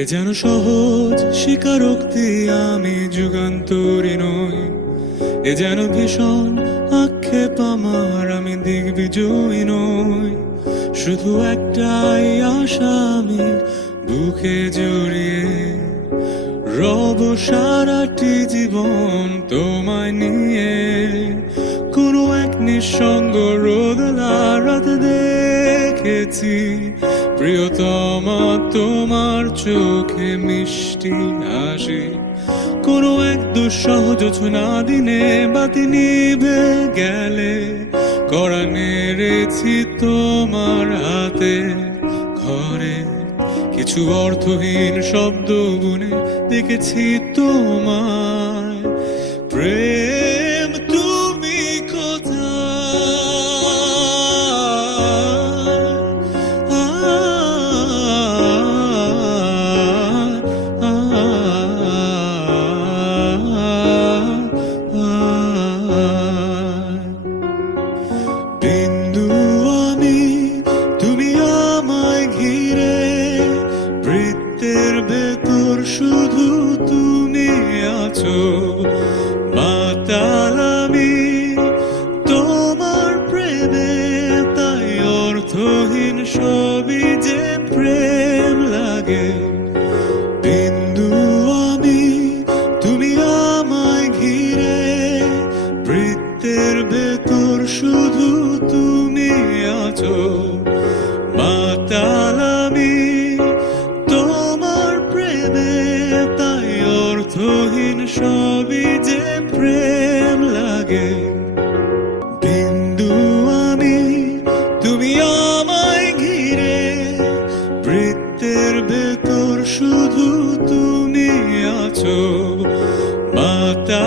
এ যেন সহজ স্বীকারোক্তি, আমি যুগান্তরী নই। এ যেন ভীষণ আক্ষেপ আমার, আমি দিগ্বিজয়ী নই। শুধু একটাই আশা, আমি বুকে জড়িয়ে রব সারাটি জীবন তোমায় নিয়ে। কোনো এক নিঃসঙ্গ রোদলা রাত দেখেছি, প্রিয়তমা তোমার চোখে মিষ্টি হাসি। কোনো এক দুঃসহ জোছনা দিনে বাতি নিভে গেলে কড়া নেড়েছি তোমার হাতে ঘরে। কিছু অর্থহীন শব্দ গুনে দেখেছি তোমায়। প্রেম তুমি বিন্দু আমি, তুমি আমায় ঘিরে, বৃত্তের ভেতর শুধু তুমি আছো। মাতাল আমি তোমার প্রেমে, তাই অর্থহীন সবই যে প্রেম লাগে। বিন্দু আমি, তুমি আমায় ঘিরে, বৃত্তের ভেতর শুধু তুমি আছো। মাতাল আমি তোমার প্রেমে, তাই অর্থহীন সবই যে প্রেম লাগে। বিন্দু আমি, তুমি আমায় ঘিরে, বৃত্তের ভেতর শুধু তুমি আছো। মাতা